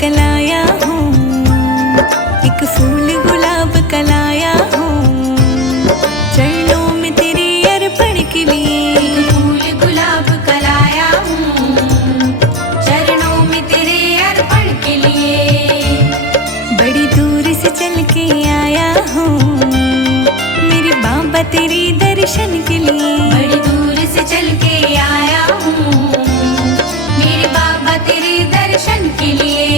का लाया हूँ, एक फूल गुलाब का लाया हूँ, चरणों में तेरे अर्पण के लिए। एक फूल गुलाब का लाया हूँ, चरणों में तेरे अर्पण के लिए। बड़ी दूर से चल के आया हूँ, मेरे बाबा तेरे दर्शन के लिए। बड़ी दूर से चल के आया हूँ, मेरे बाबा तेरे दर्शन के लिए।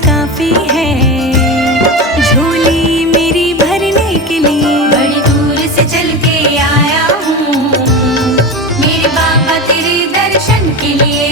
काफी है झोली मेरी भरने के लिए। बड़ी दूर से चल के आया हूँ, मेरे बाबा तेरे दर्शन के लिए।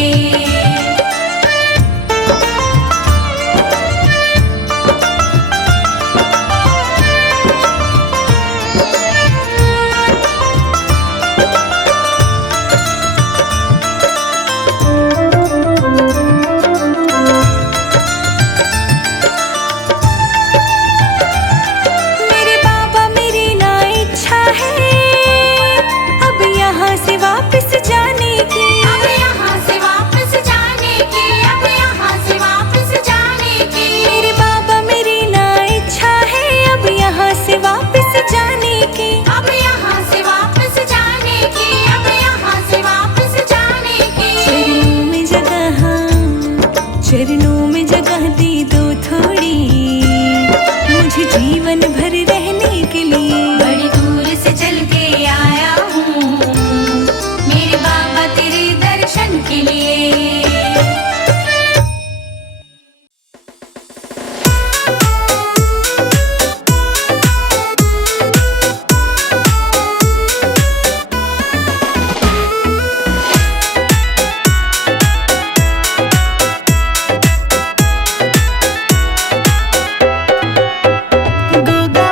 चरणों में जगह दी दो थोड़ी, मुझे जीवन भर रहने के लिए। बड़ी दूर से चल के आया हूँ, मेरे बाबा तेरे दर्शन के लिए। गोगा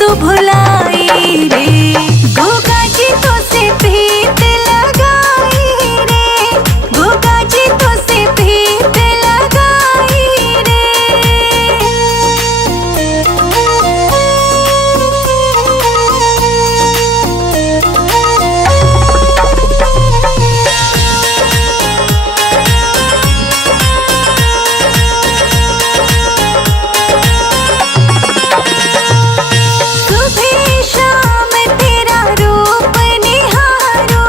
तू भुलाई रे, गोगा जी तो से प्रीत लगाई रे, गोगा जी तो से प्रीत लगाई रे। सुबह शाम तेरा रूप निहारो,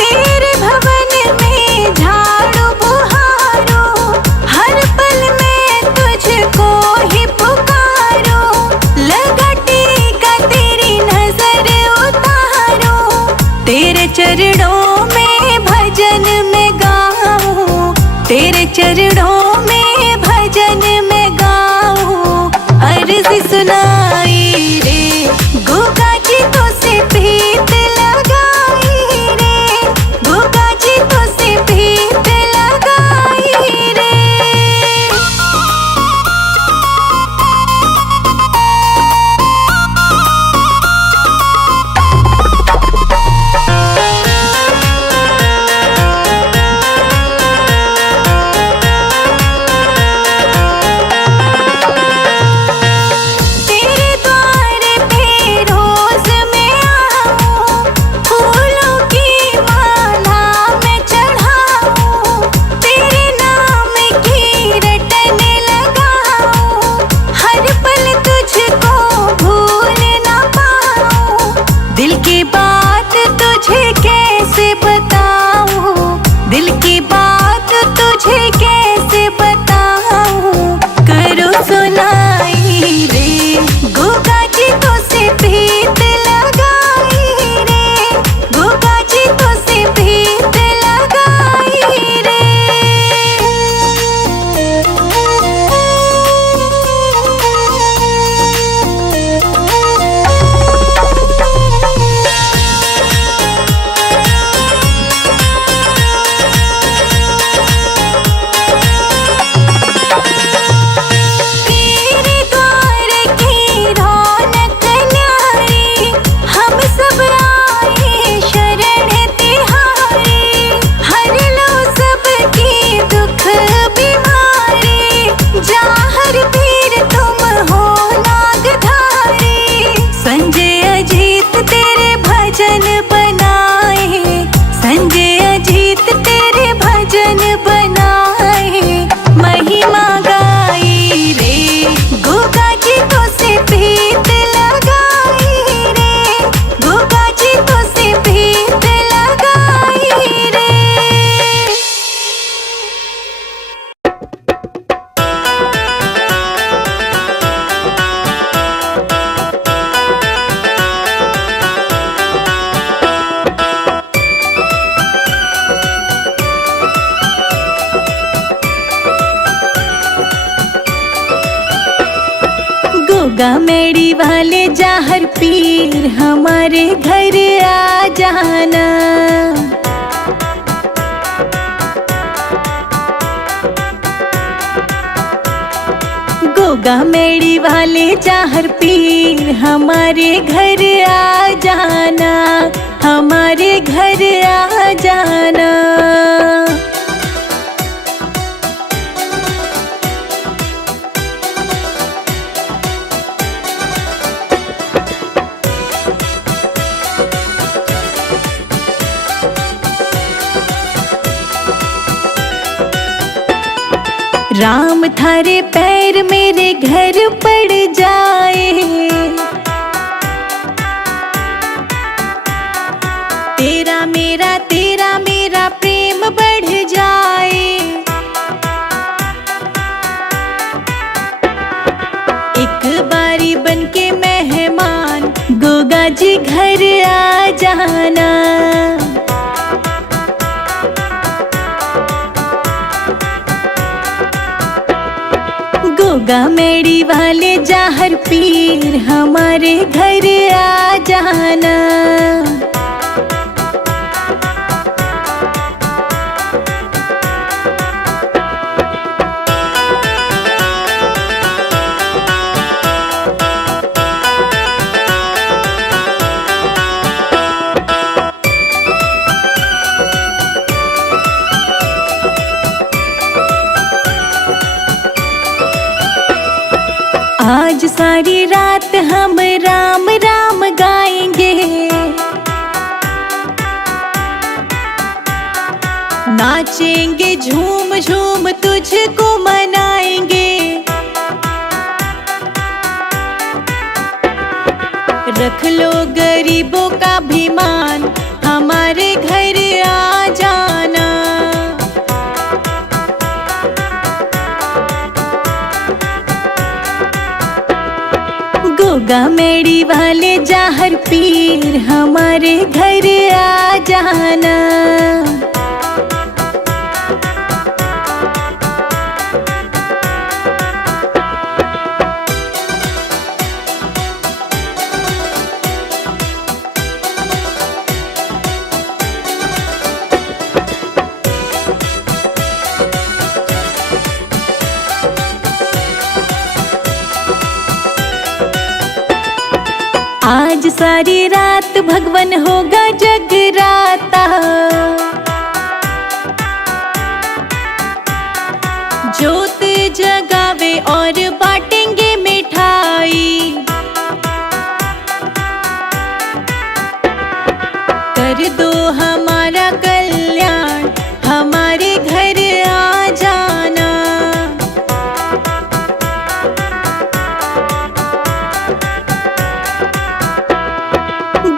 तेरे भवन में झाड़ू बुहारो, हर पल में तुझको ही पुकारो, लगा टीका तेरी नजर उतारो, तेरे चरणों में भजन में गाऊं, तेरे चरणों में भजन में गाऊं, अर्ज सुनाई रे, गोगा जी तो से प्रीत लगाई रे, गोगा जी तो से प्रीत लगाई रे। तेरे द्वार पे रोज मैं आऊं, फूलों की माला मैं चढ़ाऊं, तेरे नाम की रटन लगाऊं, हर पल तुझको भूल ना पाऊं, दिल की बात तुझे कैसे बताऊं, दिल की बात तुझे कैसे बताऊं, करो सुनाई रे, गोगा जी तो से प्रीत लगाई रे, गोगा जी तो से प्रीत लगाई रे। तेरे द्वार की रौनक न्यारी, हम सब आए शरण तिहारी, हर लो सबकी दुख बीमारी, जाहर पीर तुम हो नागधारी, संजय अजीत तेरे भजन बनाए, संजय अजीत तेरे भजन बनाए, महिमा गाई रे, गोगा जी तो से प्रीत लगाई रे, गोगा जी तो से प्रीत लगाई रे। गोगा मेड़ी वाले जाहर पीर हमारे घर आ जाना, गोगा मेड़ी वाले जाहर पीर हमारे घर आ जाना, हमारे घर आ जाना। राम थारे पैर मेरे घर पड़ जाए, तेरा मेरा प्रेम बढ़ जाए, एक बारी बनके मेहमान गोगा जी घर आ जाना। गोगा मेड़ी वाले जाहर पीर हमारे घर आ जाना। आज सारी रात हम राम राम गाएंगे, नाचेंगे झूम झूम तुझको मनाएंगे। रख लो गरीबों का भी मान, हमारे घर आ जाना। गोगा मेड़ी वाले जाहर पीर, हमारे घर आ जाना। आज सारी रात भगवन होगा जगराता, जोत जगावे और बांटेंगे मिठाई। कर दो हमारा कल्याण, हमारे घर आ जाना।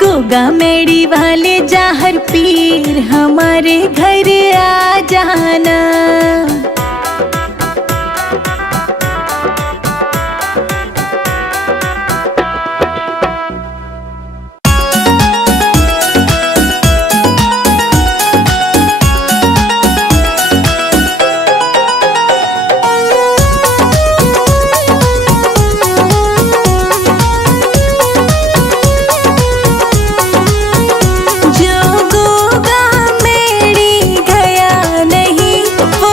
गोगा मेड़ी वाले जाहर पीर, हमारे घर आ जाना। जो गोगा मेड़ी गया नहीं, वो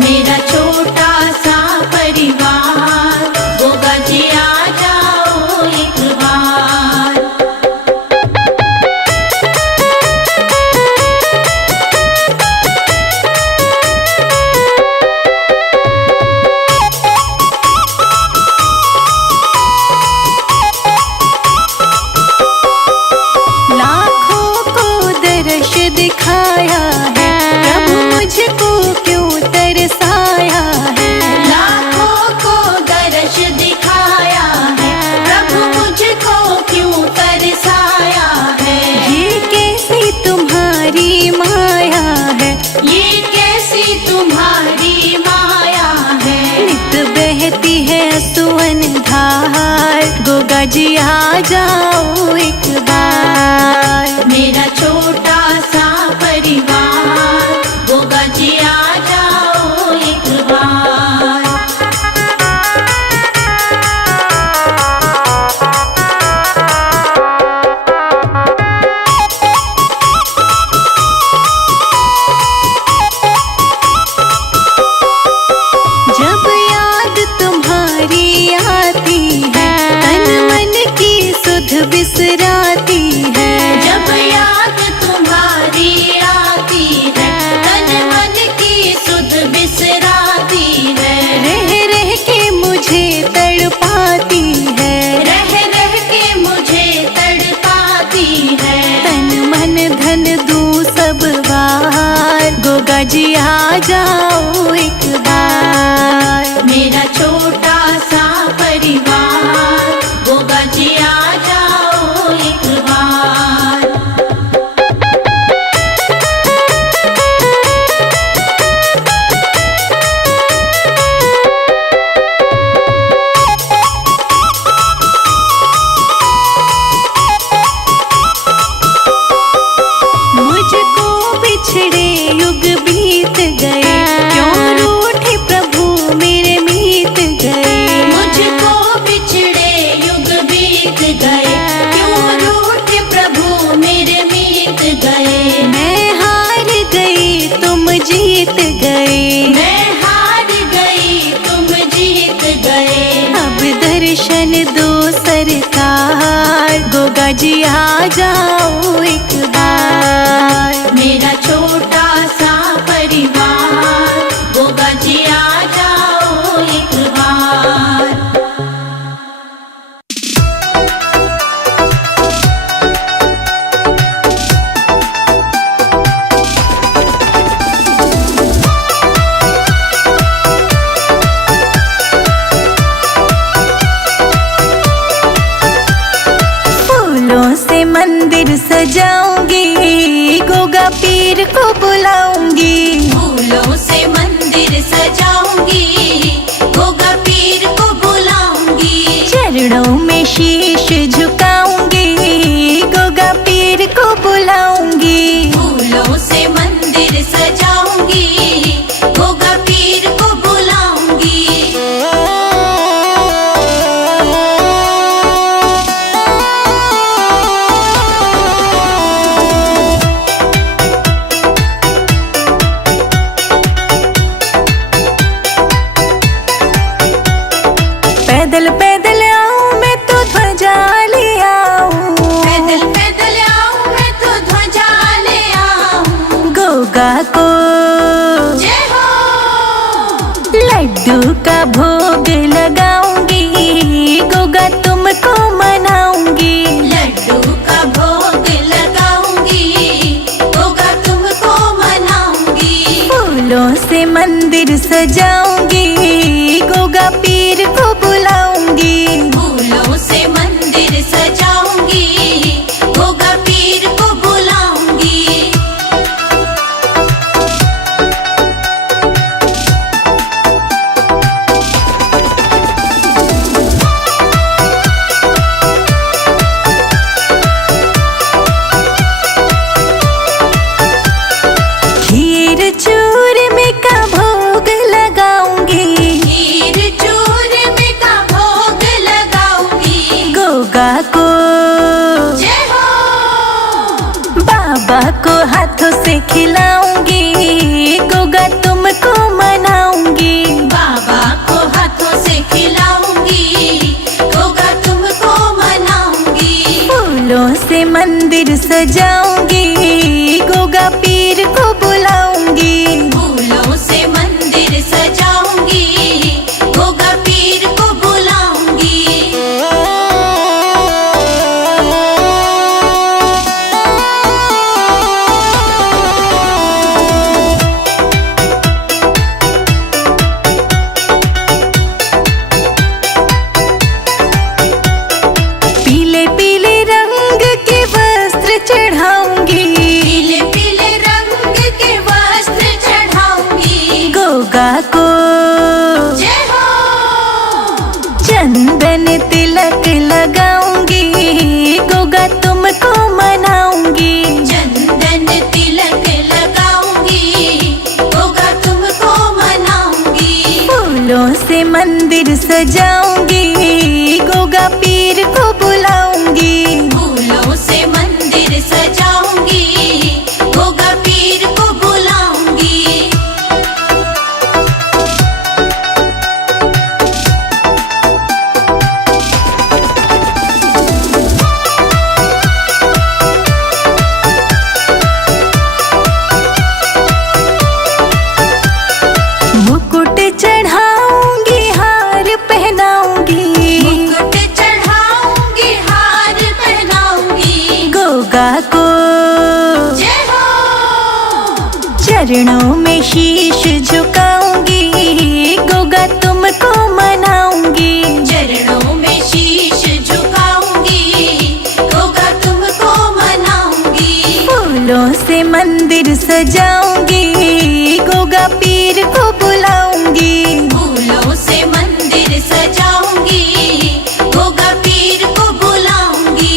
मेरा छोटा सा परिवार, गोगा जी आ जाओ एक बार। लाखों को दर्श दिखाया है, प्रभु मुझको क्यों तरसाया है। लाखों को दर्श दिखाया है, प्रभु मुझको क्यों तरसाया है। ये कैसी तुम्हारी माया है, ये कैसी तुम्हारी माया है। नित बहती है सुवन धार, गोगा जी आ जाओ एक बार। मेरा छोटा सा परिवार, गोगा जी आ जाओ एक बार। जब याद तुम्हारी आती है, तन मन की सुध बिसराती है। जब याद तुम्हारी आती है, तन मन की सुध बिसराती है। रह रह के मुझे तड़पाती है, रह रह के मुझे तड़पाती है। तन मन धन दूं सब बार, गोगा जी आ जाओ एक बार। मेरा छोटा सा परिवार, गोगा जी आ जाओ एक बार। मुझको बिछड़े युग बीत गए, क्यों रूठे प्रभु मेरे मीत गए। मुझको बिछड़े युग बीत गए, क्यों रूठे प्रभु मेरे मीत गए। मैं हार गई तुम जीत गए, मैं हार गई तुम जीत गए। अब दर्शन दो सरकार, गोगा जी आ जाओ एक बार। मेरा छोटा सा परिवार, गोगा जी आ जाओ एक बार। फूलों से मंदिर सजाऊंगी, गोगा पीर को बुलाऊंगी। फूलों से मंदिर सजाऊंगी, गोगा पीर को बुलाऊंगी। चरणों में शीश झुकाऊंगी, गोगा पीर को बुलाऊंगी। फूलों से मंदिर सजाऊंगी, गोगा पीर को बुलाऊंगी। पैदल पैदल आऊं मैं तो ध्वजा ले आऊं, पैदल पैदल आऊं मैं तो ध्वजा ले आऊं। गोगा को जय हो। लड्डू का भोग लगाऊंगी, गोगा तुमको मनाऊंगी। लड्डू का भोग लगाऊंगी, गोगा तुमको मनाऊंगी। फूलों से मंदिर सजाऊंगी, गोगा पीर को बुलाऊंगी। फूलों से मंदिर सजाऊंगी, गोगा पीर को बुलाऊंगी। खीर चूरमे का भोग लगाऊंगी, खीर चूरमे का भोग लगाऊंगी। गोगा को जय हो। बाबा को हाथों से खिलाऊंगी, गोगा तुमको मनाऊंगी। मंदिर सजाऊंगी, गोगा पीर को बुलाऊंगी। फूलों से मंदिर सजाऊंगी, गोगा पीर को बुलाऊंगी। पीले पीले रंग के वस्त्र चढ़ाऊंगी, पीले पीले रंग के वस्त्र चढ़ाऊंगी। गोगा को जय हो। चंदन तिलक लगाऊंगी, गोगा तुमको मनाऊंगी। चंदन तिलक लगाऊंगी, गोगा तुमको मनाऊंगी। फूलों से मंदिर सजाऊंगी, गोगा पीर को बुलाऊंगी। फूलों से मंदिर सजाऊंगी, गोगा पीर को बुलाऊंगी। मुकुट चढ़ाऊंगी, हार पहनाऊंगी, मुकुट चढ़ाऊंगी, हार पहनाऊंगी। गोगा को जय हो। चरणों में शीश झुकाऊंगी, गोगा तुमको मनाऊंगी। चरणों में शीश झुकाऊंगी, गोगा तुमको मनाऊंगी। फूलों से मंदिर सजाऊंगी, गोगा पीर को बुलाऊंगी। फूलों से मंदिर सजाऊंगी, गोगा पीर को बुलाऊंगी।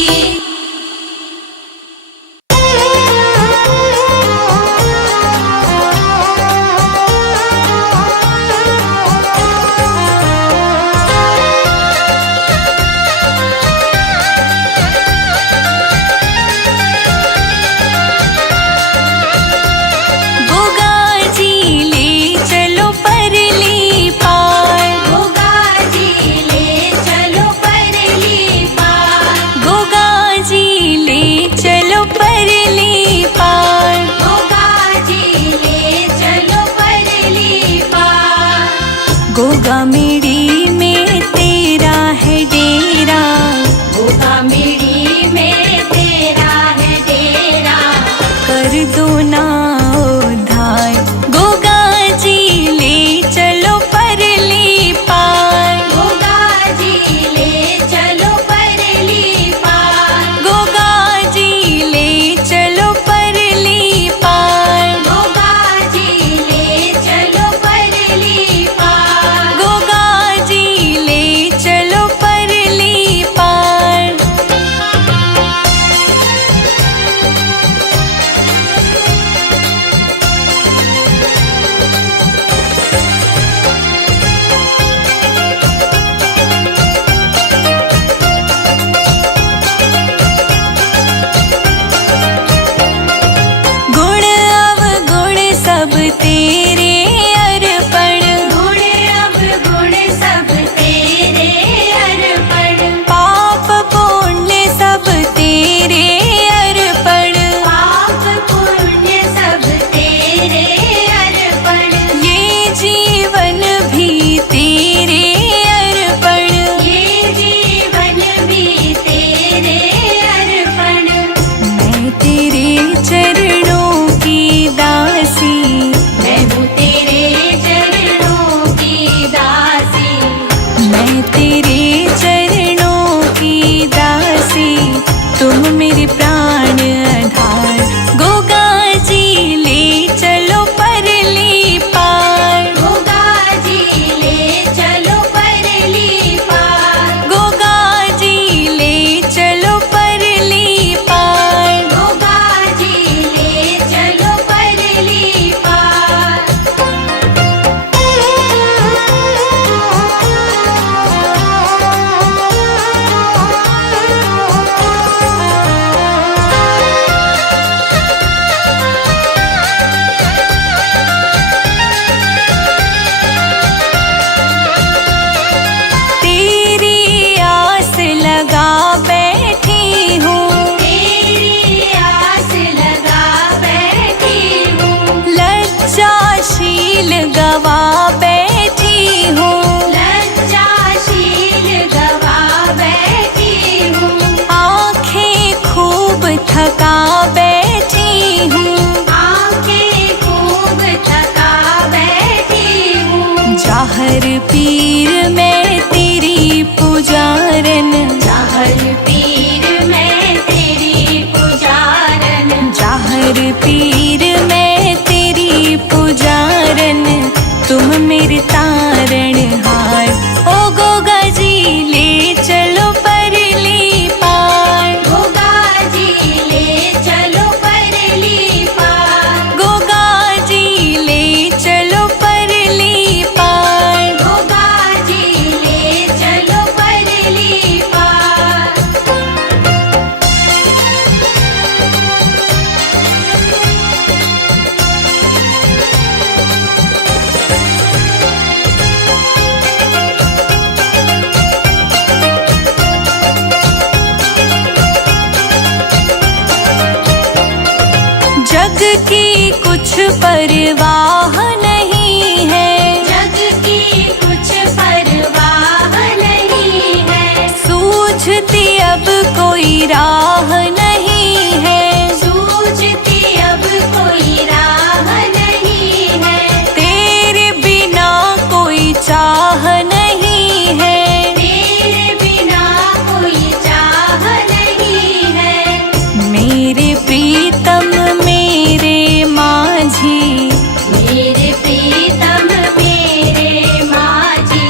की कुछ परवाह नहीं है, जग की कुछ परवाह नहीं है। सूझती अब कोई राह नहीं है, सूझती अब कोई राह नहीं है। तेरे बिना कोई चाह नहीं है, तेरे बिना कोई चाह नहीं है। मेरे प्रीतम मेरे माझी, मेरे प्रीतम मेरे माझी,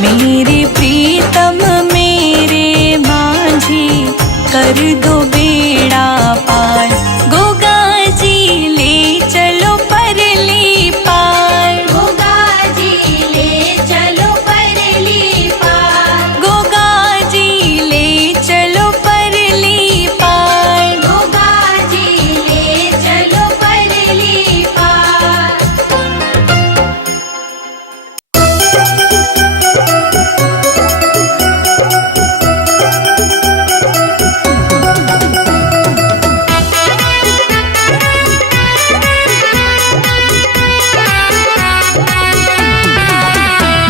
मेरे प्रीतम मेरे माझी, कर दो बेड़ा पार। गोगा जी ले चलो परली पार, गोगा जी ले चलो परली पार। गोगा जी ले चलो परली पार। गोगा जी ले चलो परली पार।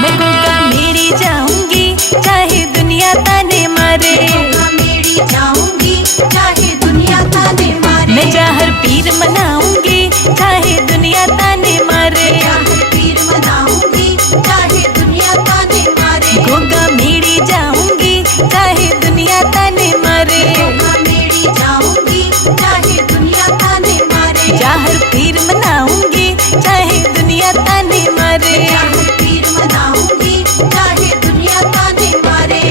मैं गोगा मेरी जाऊंगी चाहे दुनिया ताने मारे, गोगा मेरी जाऊंगी चाहे दुनिया ताने मारे। मैं जहर पीर मनाऊंगी चाहे दुनिया ताने मारे। चाहे पीर मनाऊंगी चाहे दुनिया ताने मारे। गोगा मेरी जाऊंगी चाहे दुनिया ताने मारे, गोगा मेरी जाऊंगी चाहे दुनिया ताने मारे। जहर पीर मनाऊंगी चाहे दुनिया ताने मारे। चाहे पीर मनाऊंगी चाहे दुनिया ताने मारे।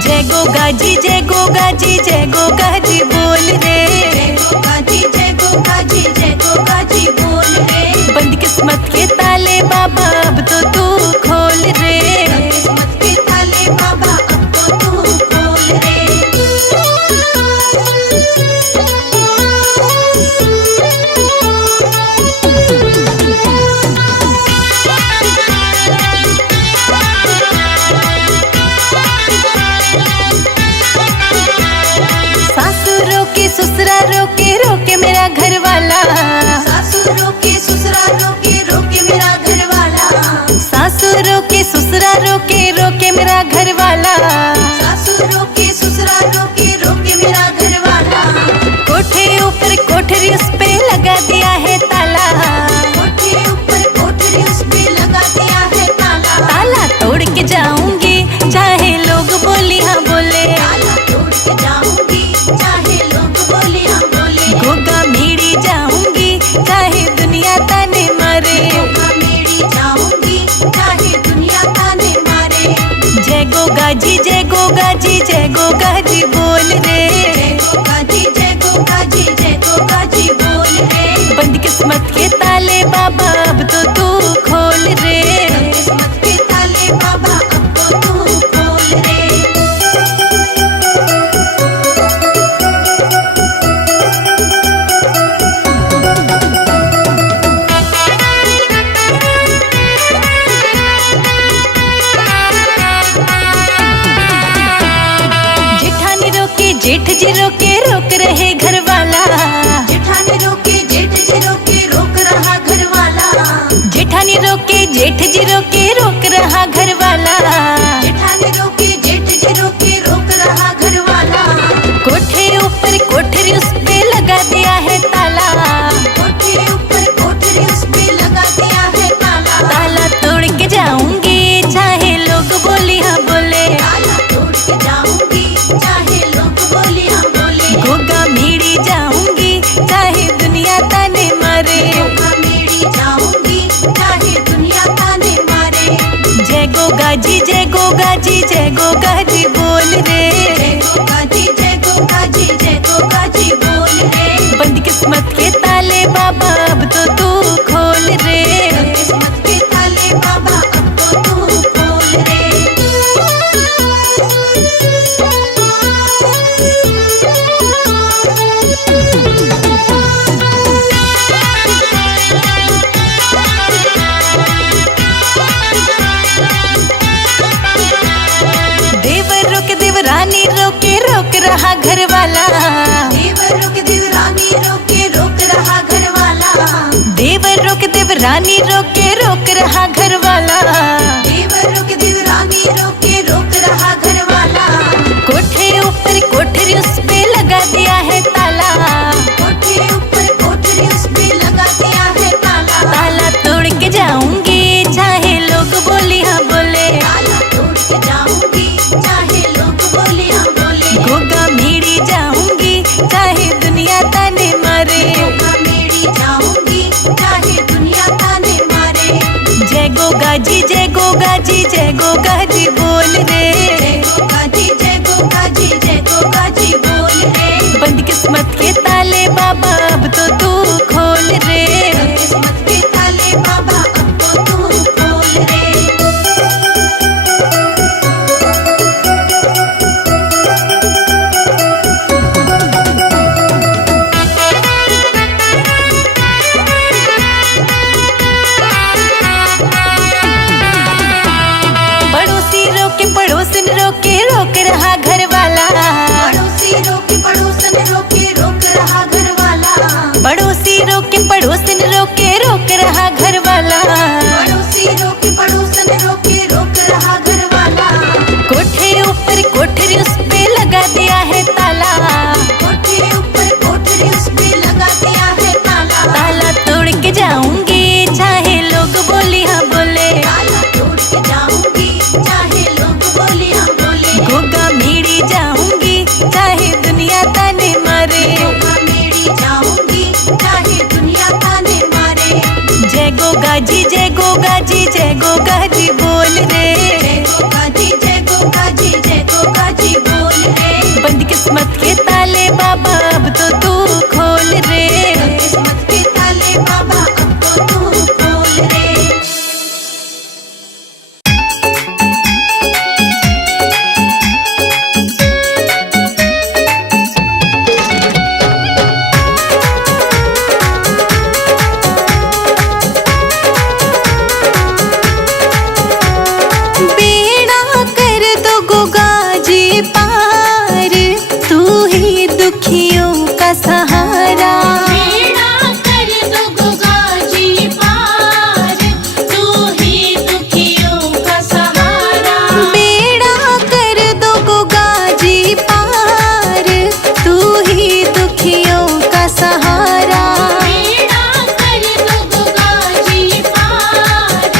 जय गोगा जी जय गोगा जी जय गोगा जी बोल रे, जय गोगा जी जय गोगा जी जय गोगा जी बोल रे। बंद किस्मत के ताले बाबा अब तो तू खोल रे। किस्मत के ताले बाबा अब तो तू खोल रे। सासू रोके ससुरा रोके रोके मेरा घर वाला, सासू रोके ससुरा रोके रोके मेरा घर वाला। सासू रोके ससुरा रोके रोके मेरा घर वाला। सासू रोके ससुरा रोके रोके मेरा घर वाला। कोठे ऊपर कोठरी उस पे लगा दिया है ताला, कोठे ऊपर कोठरी उस पे लगा दिया है ताला। ताला तोड़ के जाऊंगी चाहे लोग बोली हाँ बोले। ताला तोड़ के जाऊंगी चाहे लोग बोले हाँ बोले। गोगा मेरी जाऊंगी चाहे दुनिया ताने मारे, गोगा मेरी जाऊंगी चाहे दुनिया ताने मारे। जय गोगा जी जय गोगा जी जय गोगा जी बोल रे। जय गोगा जी जय गोगा जी जय गोगा जी बोल रे। बंद किस्मत के ताले बाबा अब तो तू खोल रे। किस्मत के ताले बाबा अब तो तू खोल रे। जेठानी रोके जेठ जी रोके रोक रहे घर वाला, जेठानी रोके जेठ जी रोके रोक रहा घर वाला। जेठानी रोके जेठ जी रोके रोक रहा घर वाला। जेठानी रोके जेठ जी रोके रोक रहा घर वाला। कोठे ऊपर कोठरी उस पे लगा दिया है ताला, कोठे ऊपर कोठरी उस पे लगा दिया है ताला। ताला तोड़ के जाऊंगी चाहे लोग बोली हाँ बोले। ताला तोड़ के जाऊंगी चाहे लोग बोले हाँ बोले। गोगा मेरी जाऊंगी चाहे दुनिया ताने मारे, गोगा मेरी जाऊंगी चाहे दुनिया ताने मारे। जय गोगा जी जय गोगा जी जय गोगा जी बोल रे। जय गोगा जी जय गोगा जी जय गोगा जी बोल रे। बंद किस्मत के ताले बाबा अब तो तू खोल रे। किस्मत के ताले बाबा अब तो तू खोल रे। देवरानी रोके रोक रहा घर वाला, देवर रोके देवरानी रोके रोक रहा घर वाला। देवरानी रोके रोक रहा घर वाला। देवरानी रोके रोक रहा घर वाला। कोठे ऊपर कोठरी उस पे लगा दिया है ताला। कोठे ऊपर कोठरी उस पे लगा दिया है ताला। ताला तोड़ के जाऊंगी चाहे लोग बोली हाँ बोले। ताला तोड़ के जाऊंगी चाहे लोग बोले हाँ बोले। गोगा मेरी जाऊंगी चाहे दुनिया ताने मारे। गोगा मेरी जाऊंगी चाहे दुनिया ताने मारे। जय गोगा जी जय गोगा जी जय गोगा जी बोल रे। जय गोगा जी जय गोगा जी जय गोगा जी बोल रे। बंद किस्मत के ताले बाबा अब तो तू खोल रे। किस्मत के ताले बाबा अब तो तू खोल रे। पड़ोसी रोके पड़ोसन रोके रोक रहा घर वाला। पड़ोसी रोके पड़ोसन रोके रोक रहा घर वाला। पड़ोसी रोके पड़ोसन रोके रोक रहा घर वाला। पड़ोसी रोके पड़ोसन रोके रोक रहा घर वाला। कोठे ऊपर कोठरी उस पे लगा दिया है ताला। कोठे ऊपर कोठरी उस पे लगा दिया है ताला। ताला तोड़ के जाऊंगी चाहे लोग बोली हाँ बोले। ताला तोड़ के जाऊंगी चाहे लोग बोले हाँ बोले। गोगा मेरी जाऊंगी चाहे दुनिया ताने मारे। गोगा मेरी जाऊंगी चाहे दुनिया ताने मारे। जय गोगा जी जय गोगा जी जय गोगा जी बोल रे। जय गोगा जी जय गोगा जी जय गोगा जी बोल रे। बंद किस्मत के ताले बाबा अब तो तू खोल रे। किस्मत के ताले बाबा अब तो तू खोल रे। बेड़ा कर दो गोगा जी पार तू ही दुखियों का सहारा। बेड़ा कर दो गोगा जी पार तू ही दुखियों का सहारा। बेड़ा कर दो गोगा जी पार तू ही दुखियों का सहारा। बेड़ा कर दो गोगा जी पार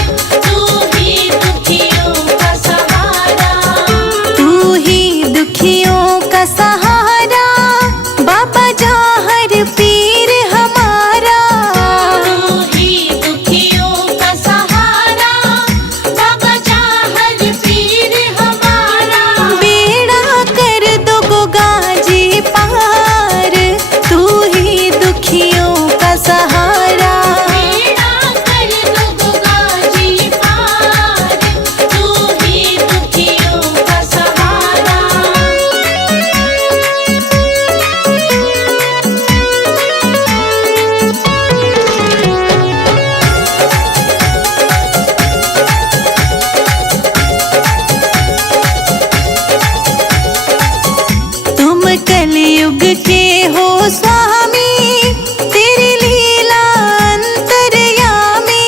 तू ही दुखियों का सहारा। तू ही दुखियों का सहारा बाबा जाहर पीर हमारा। तू ही दुखियों का सहारा बाबा जाहर पीर हमारा। बेड़ा कर दो गोगा जी पार तू ही दुखियों का सहारा। बेड़ा कर दो गोगा जी पार तू ही दुखियों का सहारा। तुम कलयुग के हो स्वामी तेरी लीला अंतर्यामी।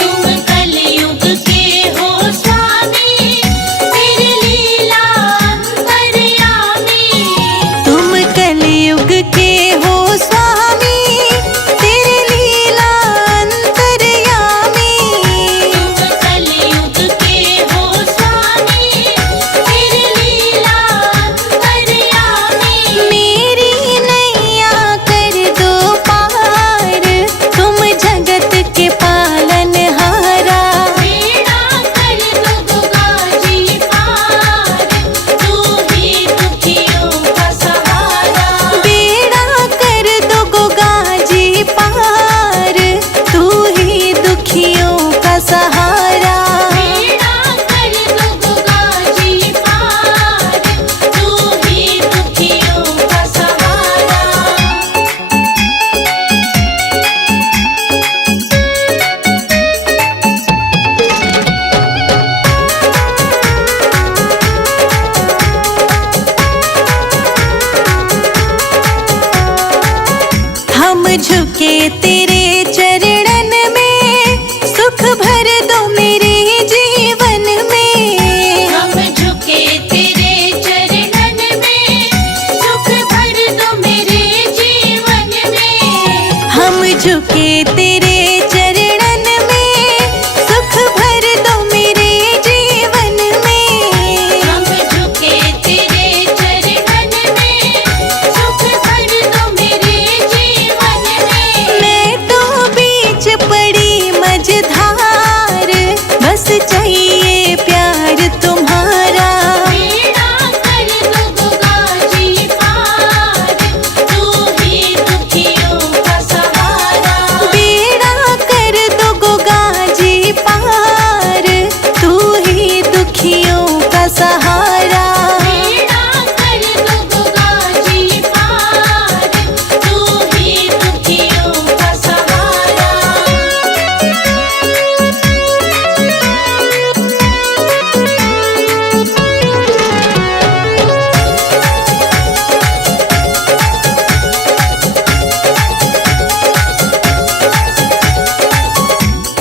तुम कलयुग के हो स्वामी तेरी लीला अंतर्यामी। तुम कलयुग के हो स्वामी तेरी लीला अंतर्यामी। तुम कलयुग के हो स्वामी तेरी लीला अंतर्यामी। मेरी नैया कर दो पार तुम जगत के पालनहारा। बेड़ा कर दो गोगा जी पार तू ही दुखियों का सहारा। बेड़ा कर दो गोगा जी पार तू ही दुखियों का सहारा। बेड़ा कर दो गोगा जी पार तू ही दुखियों का सहारा। हम झुके तेरे चरणन में झुके तेरे चरणन में, सुख भर दो मेरे जीवन में। हम झुके तेरे चरणन में, सुख भर दो मेरे जीवन में। मैं तो बीच पड़ी मझधार, बस चाहिए प्यार तुम्हारा। बेड़ा कर दो गंगा जी पार, तू ही दुखियों का सहारा। बेड़ा कर दो गंगा जी पार, तू ही दुखियों का सहारा। बेड़ा कर दो गंगा जी पार, तू ही दुखियों का सहारा।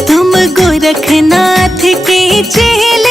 तुम गोरखनाथ के चेले